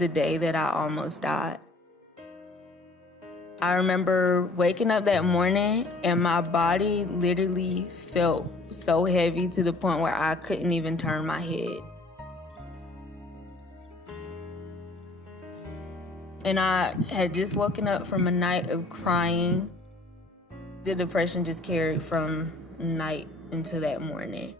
the day that I almost died. I remember waking up that morning and my body literally felt so heavy to the point where I couldn't even turn my head. And I had just woken up from a night of crying. The depression just carried from night into that morning.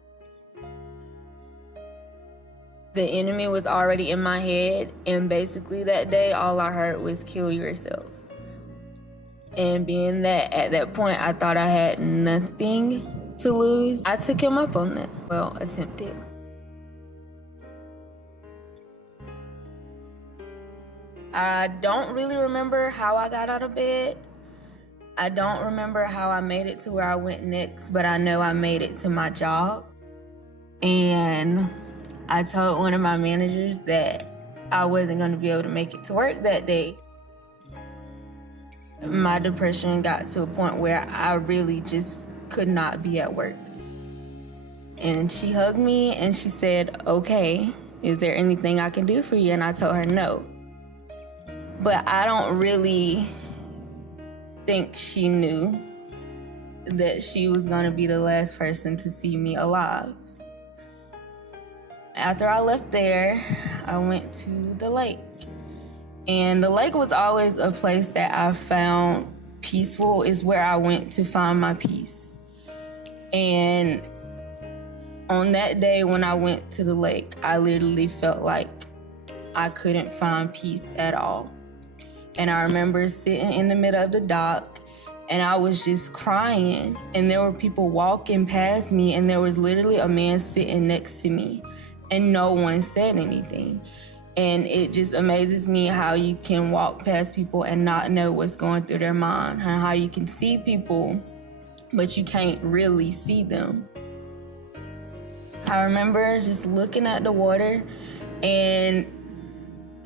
The enemy was already in my head, and basically that day, all I heard was kill yourself. And being that at that point, I thought I had nothing to lose, I took him up on that. Well, attempted. I don't really remember how I got out of bed. I don't remember how I made it to where I went next, but I know I made it to my job. And I told one of my managers that I wasn't going to be able to make it to work that day. My depression got to a point where I really just could not be at work. And she hugged me and she said, "Okay, is there anything I can do for you?" And I told her no. But I don't really think she knew that she was gonna be the last person to see me alive. After I left there, I went to the lake. And the lake was always a place that I found peaceful, is where I went to find my peace. And on that day when I went to the lake, I literally felt like I couldn't find peace at all. And I remember sitting in the middle of the dock and I was just crying. And there were people walking past me and there was literally a man sitting next to me and no one said anything. And it just amazes me how you can walk past people and not know what's going through their mind, and how you can see people, but you can't really see them. I remember just looking at the water, and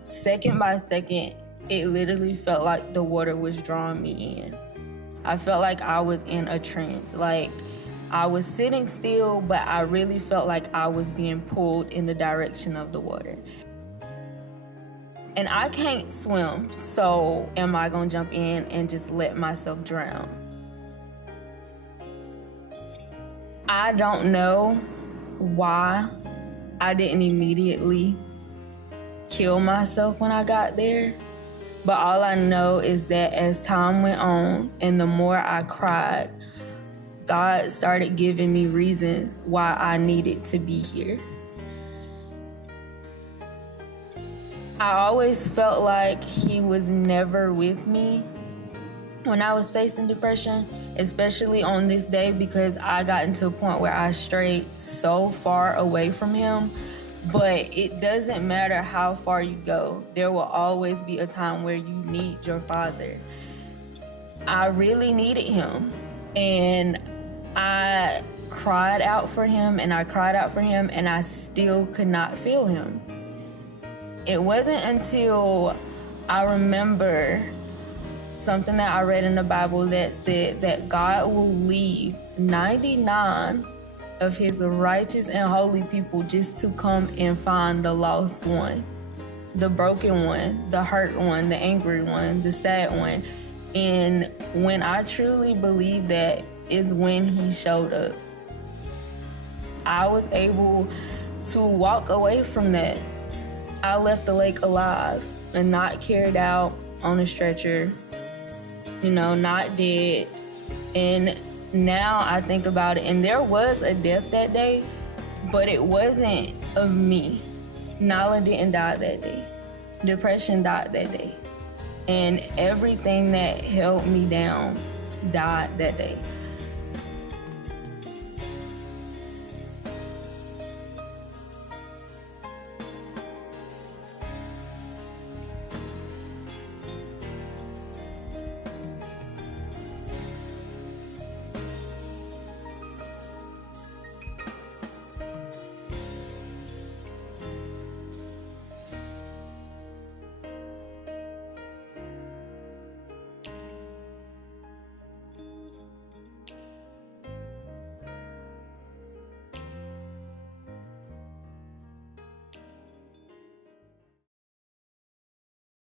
second by second, it literally felt like the water was drawing me in. I felt like I was in a trance. Like I was sitting still, but I really felt like I was being pulled in the direction of the water. And I can't swim, so am I gonna jump in and just let myself drown? I don't know why I didn't immediately kill myself when I got there, but all I know is that as time went on and the more I cried, God started giving me reasons why I needed to be here. I always felt like he was never with me when I was facing depression, especially on this day, because I got into a point where I strayed so far away from him. But it doesn't matter how far you go, there will always be a time where you need your father. I really needed him, and I cried out for him, and I still could not feel him. It wasn't until I remember something that I read in the Bible that said that God will leave 99 of his righteous and holy people just to come and find the lost one, the broken one, the hurt one, the angry one, the sad one. And when I truly believe that is when he showed up. I was able to walk away from that. I left the lake alive and not carried out on a stretcher, not dead. And now I think about it, and there was a death that day, but it wasn't of me. Nala didn't die that day. Depression died that day. And everything that held me down died that day.